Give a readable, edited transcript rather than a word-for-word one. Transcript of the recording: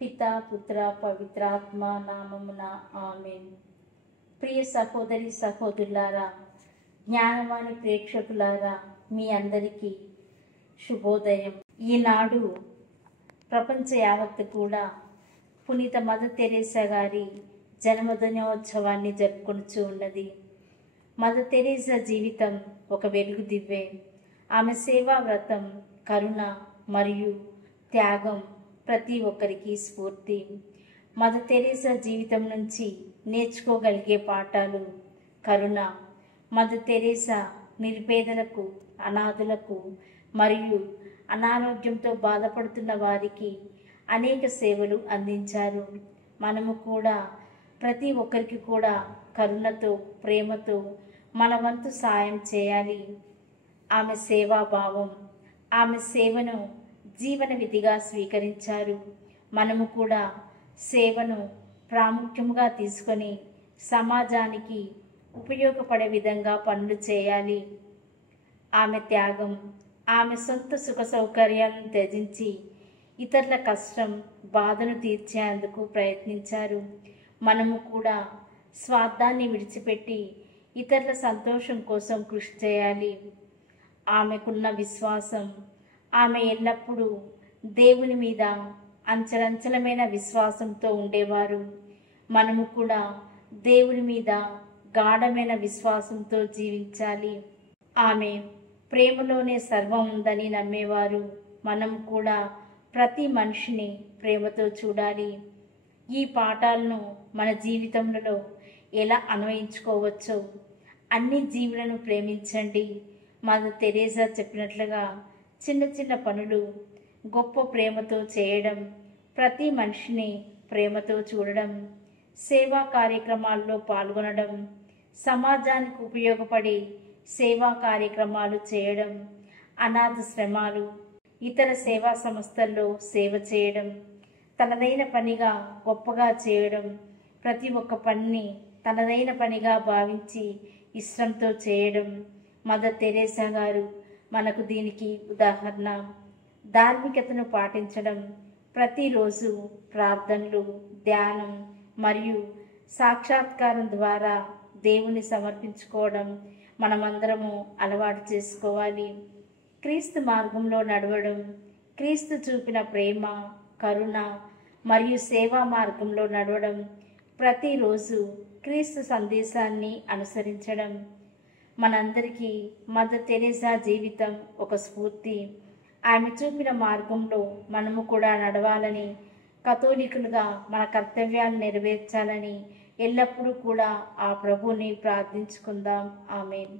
పితా పుత్ర పవిత్రాత్మ నామమున ఆమేన్. ప్రియ సహోదరి సహోదరులారా, జ్ఞానవాణి ప్రేక్షకులారా, మీ అందరికీ శుభోదయం. ఈనాడు ప్రపంచ యావత్తు కూడా పునీత మదర్ తెరేసా గారి జన్మదినోత్సవాన్ని జరుపుకొనుచూ ఉన్నది. మదర్ తెరేసా జీవితం ఒక వెలుగు దివ్వె. ఆమె సేవా వ్రతం, కరుణ మరియు త్యాగం ప్రతి ఒక్కరికి స్ఫూర్తి. మదర్ తెరేసా జీవితం నుంచి నేర్చుకోగలిగే పాఠాలు: కరుణ. మదర్ తెరేసా నిరుపేదలకు, అనాథులకు మరియు అనారోగ్యంతో బాధపడుతున్న వారికి అనేక సేవలు అందించారు. మనము కూడా ప్రతి ఒక్కరికి కూడా కరుణతో, ప్రేమతో మన వంతు సాయం చేయాలి. ఆమె సేవాభావం, ఆమె సేవను జీవన విధిగా స్వీకరించారు. మనము కూడా సేవను ప్రాముఖ్యంగా తీసుకొని సమాజానికి ఉపయోగపడే విధంగా పనులు చేయాలి. ఆమె త్యాగం, ఆమె సొంత సుఖ సౌకర్యాలను త్యజించి ఇతరుల కష్టం, బాధను తీర్చేందుకు ప్రయత్నించారు. మనము కూడా స్వార్థాన్ని విడిచిపెట్టి ఇతరుల సంతోషం కోసం కృషి చేయాలి. ఆమెకున్న విశ్వాసం, ఆమె ఎల్లప్పుడూ దేవుని మీద అంచలంచలమైన విశ్వాసంతో ఉండేవారు. మనము కూడా దేవుని మీద గాఢమైన విశ్వాసంతో జీవించాలి. ఆమె ప్రేమలోనే సర్వం ఉందని నమ్మేవారు. మనం కూడా ప్రతి మనిషిని ప్రేమతో చూడాలి. ఈ పాఠాలను మన జీవితంలో ఎలా అన్వయించుకోవచ్చో, అన్ని జీవులను ప్రేమించండి. మదర్ తెరేసా చెప్పినట్లుగా చిన్న చిన్న పనులు గొప్ప ప్రేమతో చేయడం, ప్రతి మనిషిని ప్రేమతో చూడడం, సేవా కార్యక్రమాల్లో పాల్గొనడం, సమాజానికి ఉపయోగపడే సేవా కార్యక్రమాలు చేయడం, అనాథాశ్రమాలు, ఇతర సేవా సంస్థల్లో సేవ చేయడం, తనదైన పనిగా గొప్పగా చేయడం, ప్రతి ఒక్క పనిని తనదైన పనిగా భావించి ఇష్టంతో చేయడం. మదర్ తెరేసా గారు మనకు దీనికి ఉదాహరణ. ధార్మికతను పాటించడం, ప్రతిరోజు ప్రార్థనలు, ధ్యానం మరియు సాక్షాత్కారం ద్వారా దేవుని సమర్పించుకోవడం మనమందరము అలవాటు చేసుకోవాలి. క్రీస్తు మార్గంలో నడవడం, క్రీస్తు చూపిన ప్రేమ, కరుణ మరియు సేవా మార్గంలో నడవడం, ప్రతిరోజు క్రీస్తు సందేశాన్ని అనుసరించడం. మనందరికీ మదర్ తెరేసా జీవితం ఒక స్ఫూర్తి. ఆమె చూపిన మార్గంలో మనము కూడా నడవాలని, కథోలికులుగా మన కర్తవ్యాలు నెరవేర్చాలని ఎల్లప్పుడూ కూడా ఆ ప్రభువుని ప్రార్థించుకుందాం. ఆమేన్.